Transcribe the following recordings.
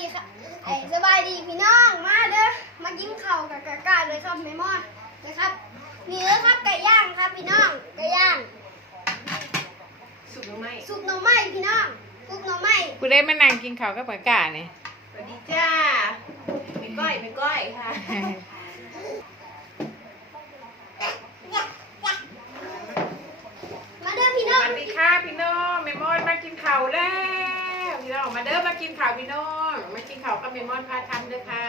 ดีค่ะไอ้สบายดีพี่น้อง มาเด้อ มากินข้าวกับกากาเลยครับแม่มอดนะครับ นี่เลยครับไก่ย่างครับ พี่น้อง ไก่ย่าง สุกหรือไม่ซุปหน่อไม้พี่น้องซุปหน่อไม้กูได้มานั่งกินข้าวกับปากกาเนี่ยสวัสดีจ้าไม่ก้อยไม่ก้อยค่ะ มาเด้อพี่สน้อง วัสดีค่ะพี่น้องเมมอนมากินข้าวแล้วพี่น้องมาเด้อมากินข้าวพี่น้อง มากินข้าวกับเมมอนพาทำเด้อค่ะ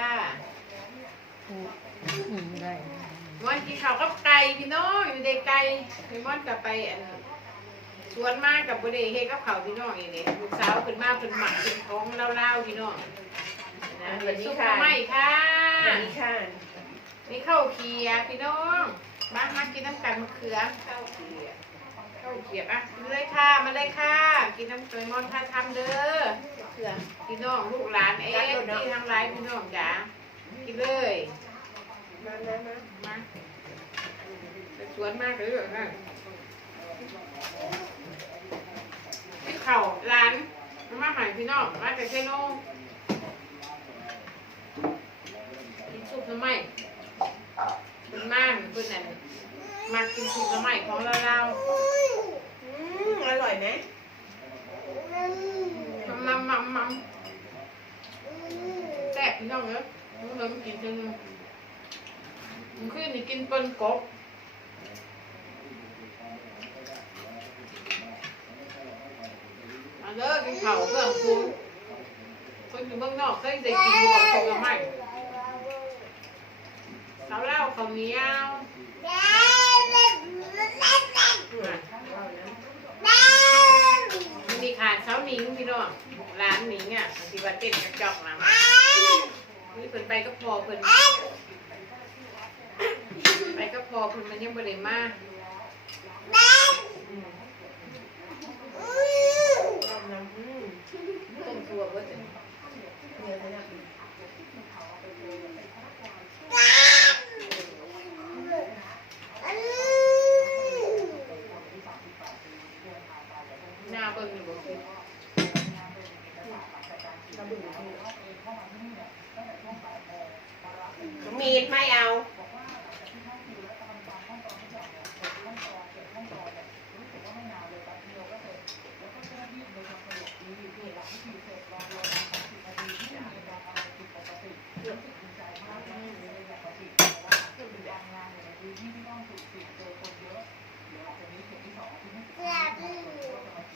มอนกินข้าวกับไก่พี่น้องอยู่ในไก่เมมอนกับไปอันสวนมากกับบุเดเฮกับข้าวพี่น้องอย่างนี้ลูกสาวขึ้นมาเป็นหมักเป็นท้องเล่าๆพี่น้องนะเป็นซุปหน่อไม้ค่ะสวัสดีค่ะนี่ข้าวเคียพี่น้องมามากินน้ำกันมะเขือข้าวเกลีย บข้าวเคียบอะกินเลยค่ะ มาเลยค่ะ กินน้ำเตยมอนท่าทำเด้อเกลือพี่น้องลูกหลานเอ๊ะที่ทำร้ายพี่น้องจ๋ากินเลยมามามามาสวนมากเลยเหรอค่ะที่เข่าร้านมาหายพี่น้องมาแต่เซโน่กินซุปทำไมเป็นม่านเป็นอัน มากินซุปทำไมของเราเราอืมอร่อยไหมมัมมัมมัมมัมแซ่บพี่น้องเนอะมึงเริ่มกินจนมึงขึ้นนี่กินเปนกบมาเด้อกินข้าวเครื่องปรุงคนอยู่เมืองนอกเคยได้กินอยู่บ่ตกละไม่ข้าวเล้าข้าเนียว อืม อะ อร่อยนะ มันมีขาดเช้าห นิงพี่น้องร้านหนิงอะบางทีว่าเต้นกระจอกนะนี่เพิ่นไปก็พอเพิ่นไปก็พอเพิ่นมันยังบ่ได้มาอืม ลองน้ำอืม ต้มตัวเบิดเลย เนื้อขนาดนี้ หน้าเบิ่งอยู่บ่คือ กระบุน มีดไม่เอา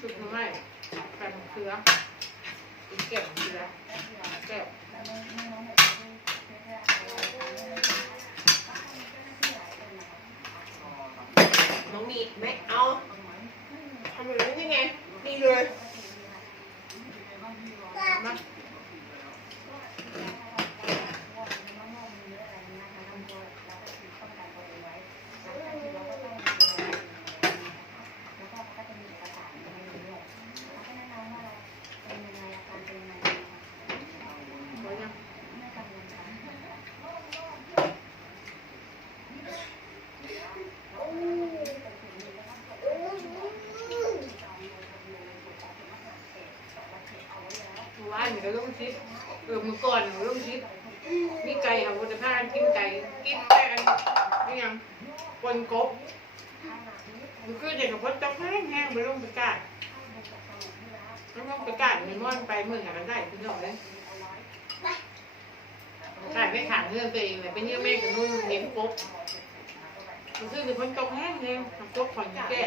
สุดหน่อไม้ไข่มะเขืออีกแก้วเขือ แก้วน้องมีไม่เอาทำแบบนี้ยังไงดีเลยมาพอยังเมื่อวานนี่ก็ลงชิปเออเมื่อก่อนนี่ก็ลงชิปมีไก่ค่ะวันจะพานกินไก่กินแต่อันนี่ยังปนกบมันคือเด็กกับพดจับแห้งแห้งไปลงไปกาดลงไปกาดมีม่อนไปเมืองอะไรได้พี่น้องเลยกาดไม่ขังเรื่องตัวเองเลยเป็นเยื่อแม่กับนุ่นเห็นกบมันคือเด็กพดจับแห้งแห้งกบผ่อนแก้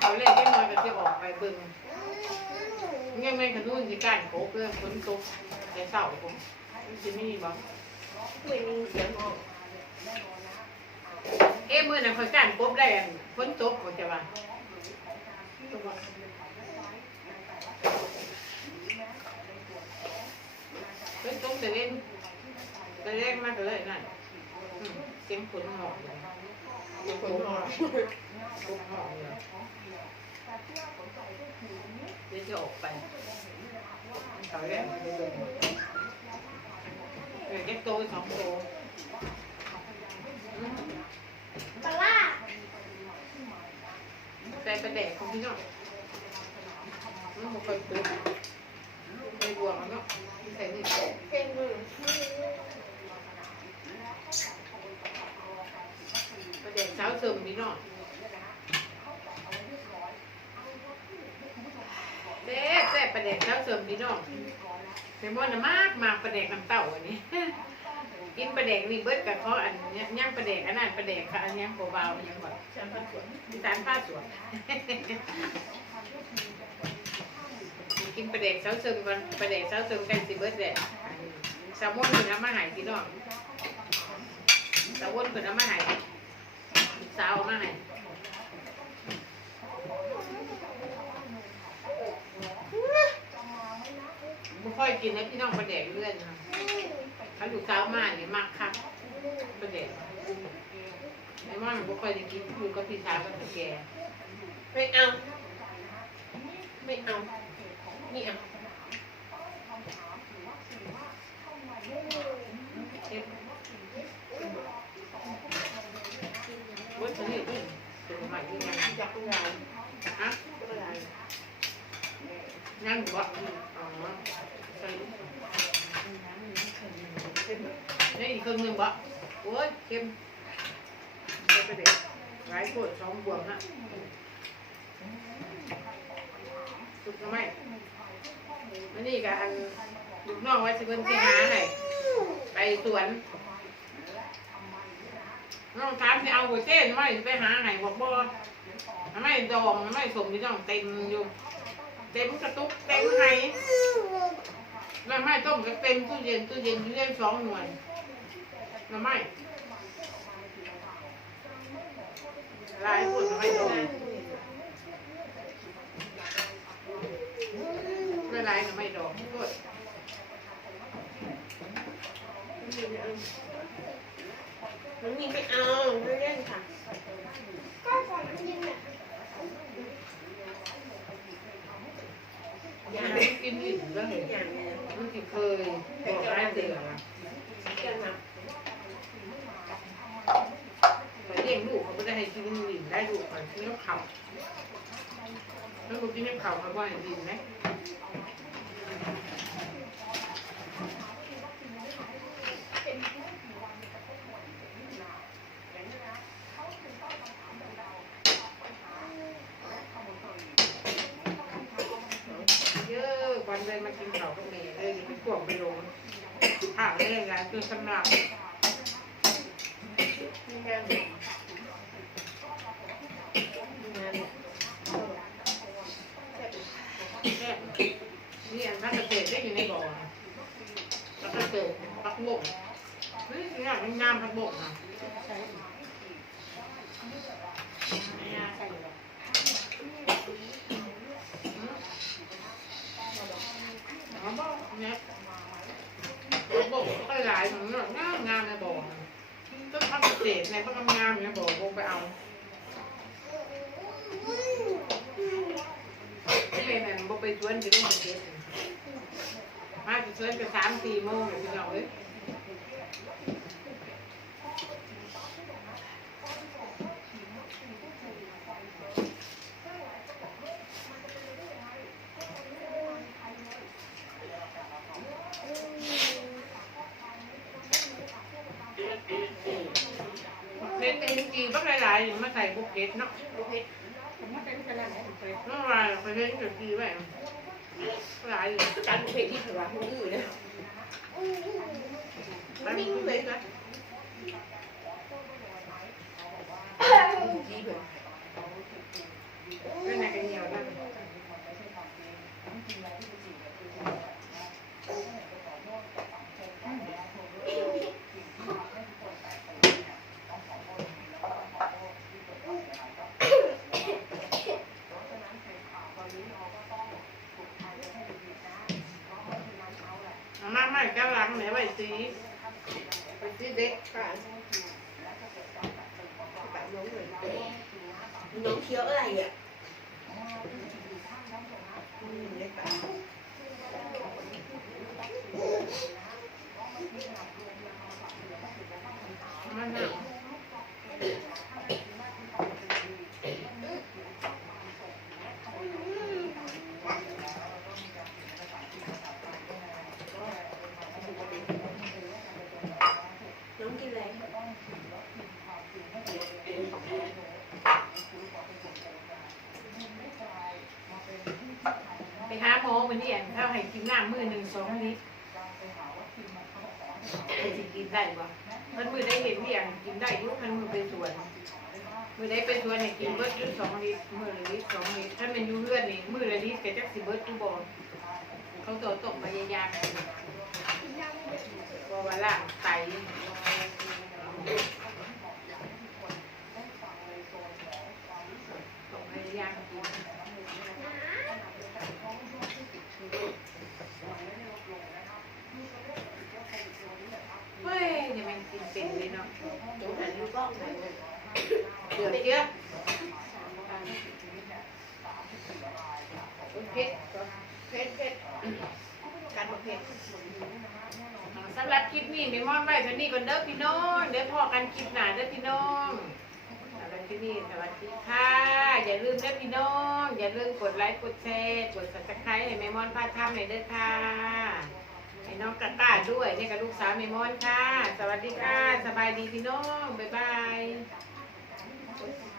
เขา เล่นไม่น้อยก็จะออกไปเบิ่งยังไงขนุ่นจะการโคกเรื่องฝนตกแต่เสาผมจะไม่มีบ่ไม่มีเสียงออกเอ๊ะมื่อนั้นคอยการกบได้อันฝนตกบ่จะว่าฝนตกแต่เล่นแต่เล่นมากเลยนั่นอืมเสียงฝนหอกเลยมีคนหอฝนหอก เลยเดี๋ยวจะออกไปเขาเล่นไปเบิ่งเออแค่โตสองโตอืมปลาร้าใจประแดกของพี่น้องมันบ่ค่อยปุ๊บไปบวกแล้วเนาะใส่นี่เก่งมือประแดกสาวเสริมพี่น้องเด็กแซ่บ ประแดกสาวเสริมพี่น้องเซมอนน่ะมากมากประแดกน้ำเต้าอันนี้กินประแดกนี่เบิดกับเขาอันเนี้ยย่างประแดกอันนั้นประแดกค่ะอันเนี้ยเบาๆอันเนี้ยก่อนจำพันสวนอีสานผ้าสวยกินประเด็กเช้าซึมกันประเด็กเช้าซึมกันสิเบิร์ดแหละแซลมอนคือน้ำมาหายพี่น้องแซลมอนคือน้ำมาหายสาวมาหายไม่ค่อย กินนะพี่น้องประเด็กเลื่อนนะถ้าลูกสาวมาเนี่ยมากครับประเด็กไอ้ม่อนไม่ค่อยได้กินอยู่กับพี่สาวกับพี่แกไม่เอา ไม่เอา นี่เอาเอ็มวัดชนิดนี่เป็นใหม่ที่งานอยากเป็นไรฮะเป็นไรงานบ่อ๋อ นี่อีกครึ่งหนึ่งบ่โอ้ยเค็มใส่ไปเด็กหลายขวดสองบวงฮะสุกทำไมมันนี่กับอันลูกน้องไว้สิเพิ่นสิหาให้ไปสวนน้องถามที่เอาหัวเจ้นไว้ไปหาไหนบอกบ่ทำไมดองทำไมสมที่ต้องเต็มอยู่ เต็มกระตุกเต็มไห แล้วไม่ต้มก็เต็มตู้เย็นตู้เย็นตู้เย็นสองหน่วยแล้วไม่ลายคนทำไมดองไม่ลายไม่ดองก็น้องนี่ไม่เอาไม่เล่นค่ะก็ของมันยินอะอย่างกินอิ่มแล้วเห็นอย่างนี้ มันเคยบอกได้เสือกันนะไปเลี้ยงลูกเขาไม่ได้ให้กินอิ่มได้ลูกก่อนกินน้ำเขาแล้วลูกกินน้ำเขาเขาว่าให้กินไหมวันเลยมากิน เข่าก็มีเลยไปกวงไปลงข้าวได้งานคือสำหรับมีงานมีงานแค่นี่อันพักเกษตรได้อยู่ในบ่อนะพักเกษตรพักบกนี่งานงามพักบกนะ ใช่ไม่น่าใส่หรอก อ๋อบ่เนี่ยพักบกก็หลายของเนาะงามงามในบ่อนะต้นพัก เกษตรในมันงามในบ่อบกไปเอาไม่เลยนแบบอกไปชวนจะได้เก็บมาจะสวนไปสามสี่โมงเลยพี่น้องเอ้ย เพชรเห็นจีบักหลายๆมาใส่พวกเพชรเนาะลูกเพชรผมว่าเป็นขนาดไหนผมเคยเมื่อวานไปเห็นกับจีแบบหลายอยู่การลูกเพชรที่ถือว่าคนอื่นเลยไปมีเพชรนะดีเผื่อไม่ไหนกันเหนียวนะเอามาไม่แก้วล้างไหนไว้สีไปสีเด็ก ค่ะแบบน้องเลย น้องเคี้ยวอะไรอะอืมเล็กไป มันน่ะ หาหมอวันนี้ถ้าให้กิ นน้ำมือหนึ่งสองลิตรจะกินได้บ่มันมือได้เห็นเรี่ยงกินได้ยุมันมือไปสวน มือได้ไปสวนเนี่ยกินเบิดจุดสองลิตรมือละลิตรสองลิตรถ้ามันอยู่เลือดนี่มือละลิตรก็จักสิเบิร์ดจุบอลเขาตัวตกพยายามบ่ว่าล่างไตตกพยายามกิน เฮ้ยเนี่ยมันกินเป็นเลยเนาะเดี๋ยวหันดูกล้องหน่อยนะเดี๋ยวเดี๋ยวเผ็ดเพชรเพชรการบอกเพชรสำหรับคลิปนี้ไม่มอนไว้เท่านี้ก่อนเด้อพี่น้อง เดี๋ยวพอกันคลิปหน้าเด้อพี่น้อง ที่นี่สวัสดีค่ะ อย่าลืมเด้อพี่น้อง อย่าลืมกดไลค์กดแชร์กดสับสไครต์ให้แม่มอนพาทำหน่อยเด้อค่ะให้น้องกะต้าด้วยนี่กับลูกสาวแม่มอนค่ะ สวัสดีค่ะ สบายดีพี่น้อง บ๊ายบาย